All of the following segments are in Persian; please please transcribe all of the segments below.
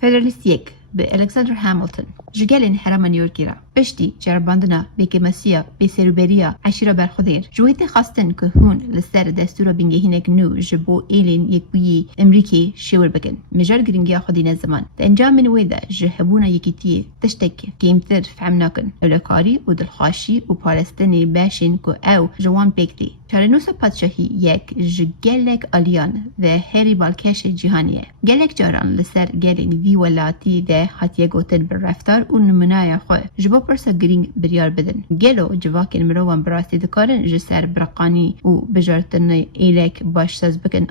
فدراليست یک به الکساندر هامیلتون جگلین هرم نیویورکی را پشتی جرباندنا بیکمسیا بیسروبریا عشیره برخودیر جویت خواستن که هون لسر دستور بینگهینک نو جبو ایلین یک بویی امریکی شور بکن مجال گرینگیا خودین زمان ده انجام من ویده جهبونا یکیتی تشتک کیمتر فهم نکن اولکاری و دلخواشی و پارستنی باشین که او جوان بکتی چارنوسا پادشاهی یک جگلک آلیان و هری بالکش جهانیه گلک جاران لسر گلین وی ولاتی ده حتیه گوتن بر رفتار و نمونای خواه جبا پرسا گرینگ بریار بدن گلو جواکن مروان براستی دکارن جسر برقانی و بجارتن ایلک باش ساز بکن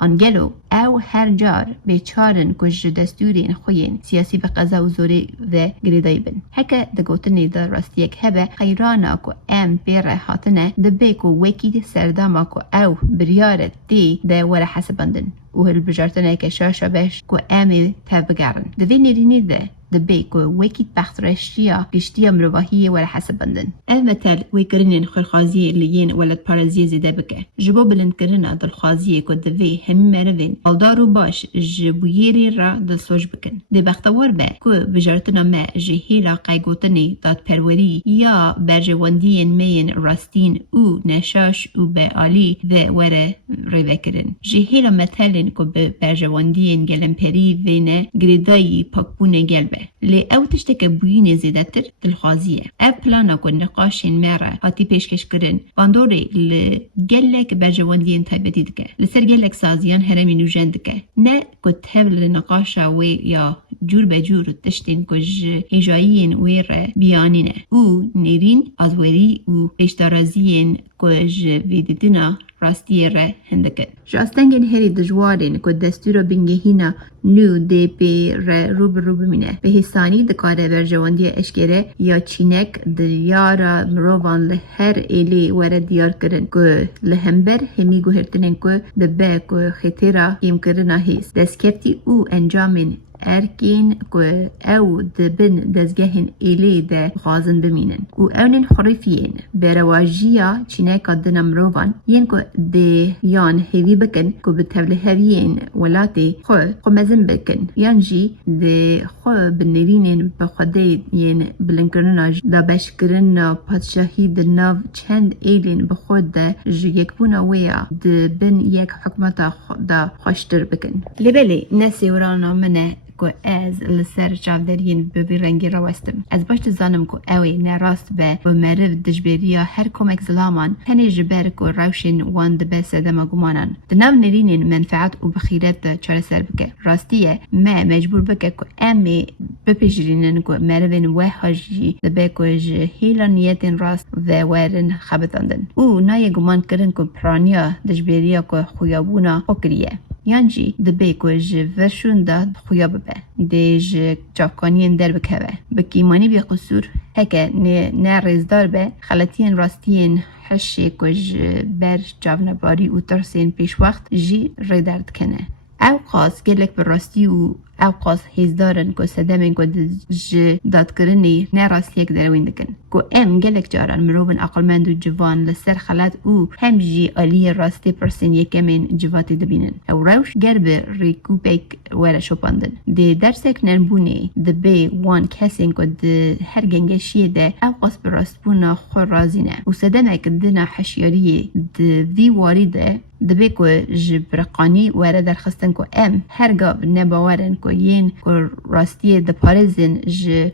آن گلو او هر جار بیچارن کج دستورین خوین سیاسی به قضا و زوری و گریدای بن هکا دگوتنی در راستی یک هبه خیرانا که ام بیر حاطنه دبی که وکی سرداما که او بریارت دی ده وره حسبندن و هل بجارتنه که شاشا بش که امی تبگرن دوی نرینی ده دبی که وکی بخترشتیا گشتیا مروحیه ولا حسب بندن او مثل ویکرنین خلخازی لیین ولد پارازی زیده بکه جبو بلند کرنا دلخازی که دوی هم مروین الدارو باش جبویری را دلسوج بکن ده بختوار به که بجارتنا ما جهیلا قیگوتنی داد پروری یا برجواندین مین راستین او نشاش او به آلی و وره ریوه کرن جهیلا مثلین که به برجواندین گلمپری وینه گریدایی پاکبون گلبه لی او تشتک بوین زیدتر دلخوازیه او پلانا که نقاشین میره هاتی پیشکش کرن باندوری لگلک برجواندین تایبتی دکه لسر گلک سازیان هرمی نوجن دکه نه که تبل نقاشا وی یا جور به جور تشتین که هجایین وی را بیانینه او نیرین ازوری و پیشتارازیین که ویدیدنا راستی ره هندکن جاستنگن هری دجوارین که دستور بینگهینا نو دی پی ره روب مینه به حسانی دکاره برجواندی اشکره یا چینک دیارا مروان لهر ایلی وره دیار کرن که لهمبر همی گوهرتنن که دبه که خطیرا کیم کرنا هیست دستکفتی او انجامین ارکین که او دبن دزگهن ایلی ده غازن بمینن و اونن خریفین برواجیا چینه کدن مروان ین که ده یان هیوی بکن که بتبل هویین ولاتی خو مزن بکن یان جی ده خو بنرینین بخوده ین بلنکرنا دا بشکرنا پادشاهی ده ناو چند ایلین بخود ده یک بونا ویا دبن یک حکمتا دا خوشتر بکن لبلی نسی ورانا منه که از لسر جاودرین به رنگی روستم از باش زانم که اوی نراست به مرف دجبریا هر کمک زلامان هنی جبر که روشن وان دبه سدما گمانان دناو نرینین منفعت و بخیرت چاره سر بکه راستیه ما مجبور بکه که امی بپیجرینن که مرفین و حاجی دبه که هیلا نیتین راست و ورن خبتاندن او نای گمان کرن که پرانیا دجبریا که خویابونا خوکریه یانجی دبی که ورشون داد خویا ببه دیج جاکانین در بکوه بکیمانی بی قصور هکه نه ریزدار به خلطین راستین حشی که بر جاونباری و ترسین پیش وقت جی ریدارد کنه او قاس گلک بر راستی و او قاس هیزدارن که صدمین که داد کرنی نه راستی یک دروین دکن که ام گلک جاران مروبن اقلمند و جوان لسر خلط او هم جی آلی راستی پرسین یکمین جواتی دبینن او روش گرب ریکو پیک وره شپاندن ده درسک نربونی ده بی وان کسین که ده هر گنگشیه ده او قاس بر راست بونا خور رازینه و صدمک دنا حشیاری ده وی واری ده دبی که جبرقانی وره درخستن که ام هرگاه نباورن که ین که راستی ده پارزن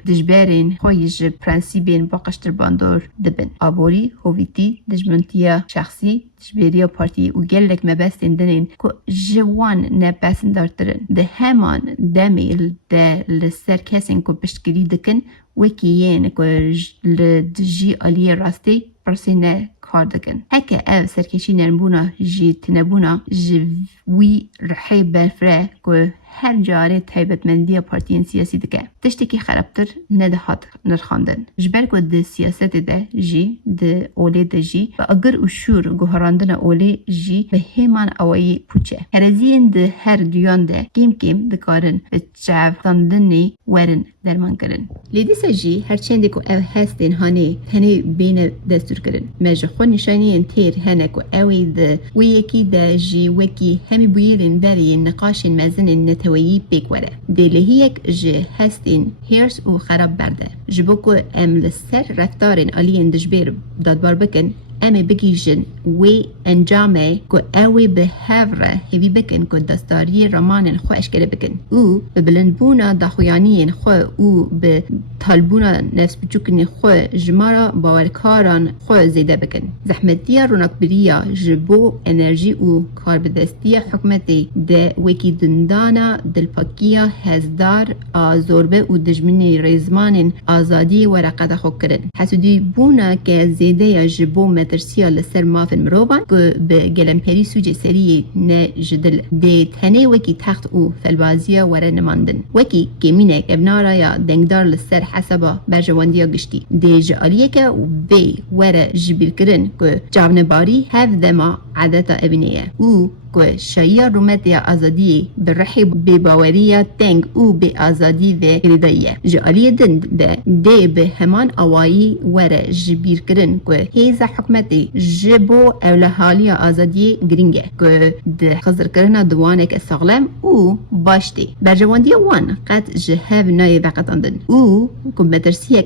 دجبرین خوی پرنسیبین باقشتر باندور دبن آبوری هویتی دجمنتیا شخصی دجبریا پارتی و گلک مبستین دنین که جوان نبستن دارترن ده همان دمیل ده لسر کسین که پشتگیری دکن وکی ین که لدجی آلی راستی پرسینه کار دکن هکه او سرکشی نرمبونا جی تنبونا جوی رحی برفره که هر جاره تایبت مندی پارتین سیاسی دکه تشتکی خرابتر ندهات نرخاندن جبر که ده سیاست ده جی ده اولی ده جی و اگر اشور گوهراندن اولی جی به همان اوی پوچه هرزین ده هر دیان ده کم دکارن به چافتاندنی ورن درمان کرن لیدیسا جی هر چندی که او هستین هنی بین دستور کرن مجه خون نشانین تیر هنه که اوی ده وی یکی ده جی وکی همی بویرین بری نقاش مزن بتویی پیک وره ده لهیک جه هستین هیرس و خراب برده جبو که ام لسر رفتارن آلین دجبیر دادبار بکن ام بگیجن وی انجامه که اوی به هفره هیوی بکن که دستاری رمان خو اشکره بکن او به بلندبونا داخویانین خو او به طالبونا نفس بچوکن خو جمارا باورکاران خو زیده بکن زحمتیه رونقبریه جبو انرژی او کاربدستی حکمتی ده وکی دندانا دلپاکیه هزدار آزوربه و دجمنی ریزمان آزادی ورقه خو کرن حسودی بونا که زیده جبو مترسیا لسر مافن مروبان که به گلمپری سوجه سری نه جدل ده تنه وکی تخت او فلبازیه وره نماندن وکی گمینه ابنارا یا دنگدار لسر حسابا برجواندیا گشتی ده جالیه که بی وره جبیل کرن که جاونباری هف دما عادتا ابنیه او که شایع رومت یا آزادی به رحب بباوریه تنگ او به آزادی و گریداییه جالیه دند ده به همان آوایی وره جبیر کرن که هیزا حکمتی جبو اولهالی آزادی گرینگه که ده خزر کرنا دوانک ساغلم او باشتی برجواندی وان قد جهب نای وقتاندن او که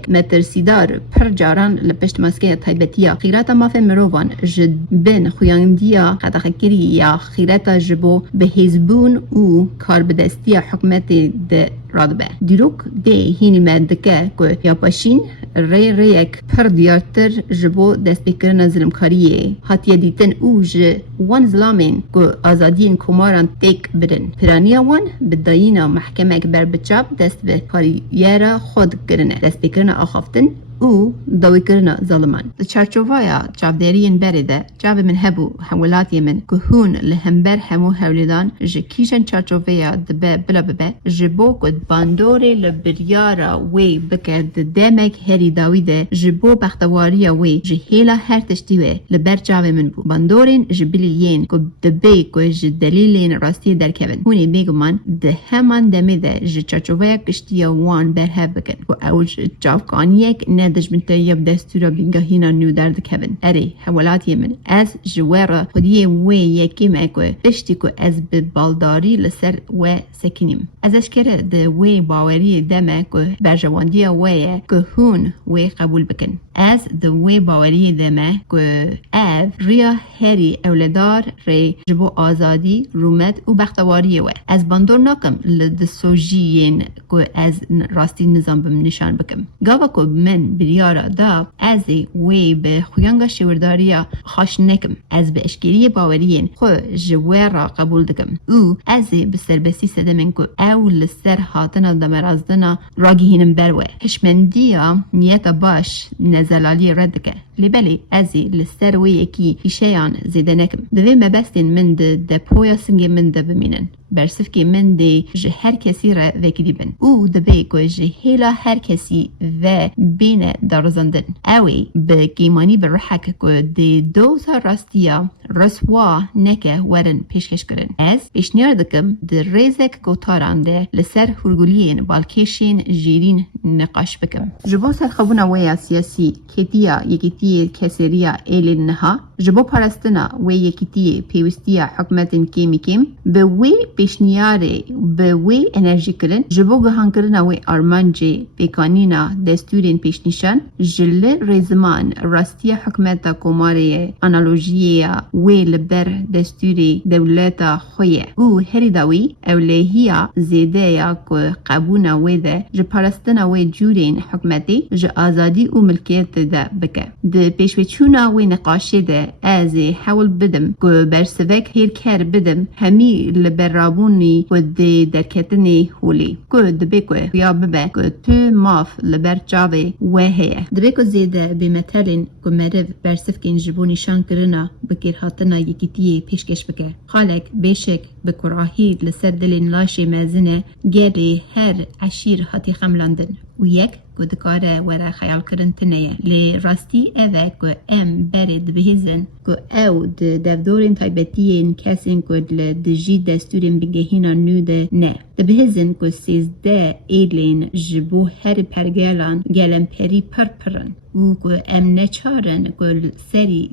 مترسیدار پر جاران لپشت ماسکه تایبتیا خیرات مافه مروان جد بین خویاندیا قد خکری یا خیرات جبو به حزبون او کاربدستی حکمت ده رادبه دیروک ده هینی مدکه که یا پاشین ریک پر دیارتر جبو دست بکرنا ظلمکاریه هاتیه دیتن او جه وان ظلامین که آزادین کماران تک بدن پرانیا وان بدایینا محکمه بر بچاب دست به کاریه خود کرنه دست بکرنا آخافتن او داوی کرنا ظالمان چارچووایا جابدارین بریده جاب من هبو حولاتی من که هون لهمبر همو هولیدان جکیشن چارچووایا دبه بلا ببه جبو کد باندوری لبریارا وی بکرد دمک هری داویده جبو بختواریا وی جهیلا هر تشتیوه لبر جاب من بو باندورین جبلیین که دبه که جدلیلین راستی در کبن هونی بیگمان ده همان دمیده جچارچووایا کشتیا وان برهب بکن که اوج جاوکانیک دجمنت یب دستورا بینگاهینا نو درد کبن اری حوالاتی من از جوارا خودی وی یکی مکو اشتی که از به بالداری لسر و سکنیم از اشکره ده وی باوری دمه که برجواندی وی که هون وی قبول بکن از ده وی باوری دمه که او ریا هری اولدار ری جبو آزادی رومت و بختواری وی از باندور ناکم لدسوجیین که از راستی نظام بم نشان بکم گاوا که من بریارا دا از وی به خویانگا شورداریا خاش نکم از به اشکری باورین خو جوارا قبول دکم او از به سربسی سدمن که او لسر هاتنا دمرازدنا راگیهینم بروه هشمندیا نیتا باش نزلالی ردکه لبلی ازی لسر وی یکی پیشیان زیده نکم دوی مبستین من ده پویا سنگی من ده بمینن برسف که من ده جه هر کسی را وکیلی بن او دبی که جه هیلا هر کسی و بین دارزندن اوی به گیمانی برحک که ده دوزا راستیا رسوا نکه ورن پیشکش کرن از پیشنیار دکم ده ریزک گوتاران ده لسر هرگولین بالکیشین جیرین نقاش بکم جبو سرخبونا ویا سیاسی کتیا یکیتی کسریا ایلین نها جبو پرستنا وی یکیتی پیوستیا حکمتن کیمی کیم به وی پیشنیاره به وی انرژی کرن جبو گهان کرنا وی آرمانجی پیکانینا دستورین پیشنیشان جل ریزمان راستی حکمتا کماری انالوژیه وی لبر دستوری دولتا خویه او هری داوی اولیهیا زیده یا که قبونا وی ده جپارستنا وی جورین حکمتی ج آزادی و ملکیت ده بکه ده پیشوچونا وی نقاشه ده از حول بدم که برسوک هیر کر بدم همی لبرابونی که ده درکتنی هولی که ده بکه یا ببه که تو ماف لبر جاوه وهیه ده بکه زیده بمثالین که مرف برسف که انجبو نشان کرنا بکر هاتنا یکیتیه پیشکش بکه خالک بیشک بکراهی لسر دلین لاشی مزنه گری هر عشیر هاتی خملاندن و یک که دکاره وره خیال کرن تنیه لی راستی اوه که ام برد بهیزن که او دفدورین تایبتیین کسین که دجی دستورین بگهینا نو ده نه دبهیزن که 13 ایلین جبو هر پرگلان گلن پری پرپرن و که ام نچارن که سری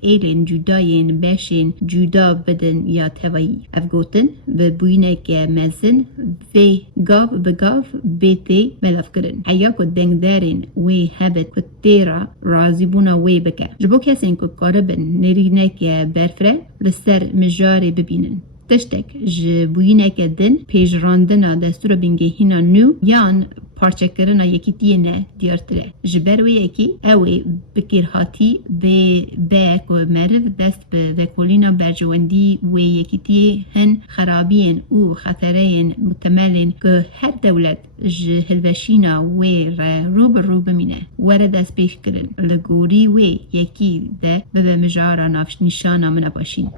ایلین جداین بشین جدا بدن یا توایی افگوتن به بوینه که مزن و گاف بگاف بیتی ملف کرن حیا که دنگ دارین وی هبت که تیرا رازی بونا وی بکه جبو کسین که کاربن نرینه که برفره لسر مجاری ببینن تشتک جبوینه که دن پیش راندنا دستور بینگهینا نو یان پارچه کرنا یکی تیه نه دیارتره جبروی یکی اوی بکرهاتی به که مرف دست به وکولینا برجواندی و یکی تیه هن خرابین و خطرین متملین که هر دولت هلوشینا و رو بمینه وره دست بیش کرن لگوری و یکی ده به مجارا نافش نشانا منه باشین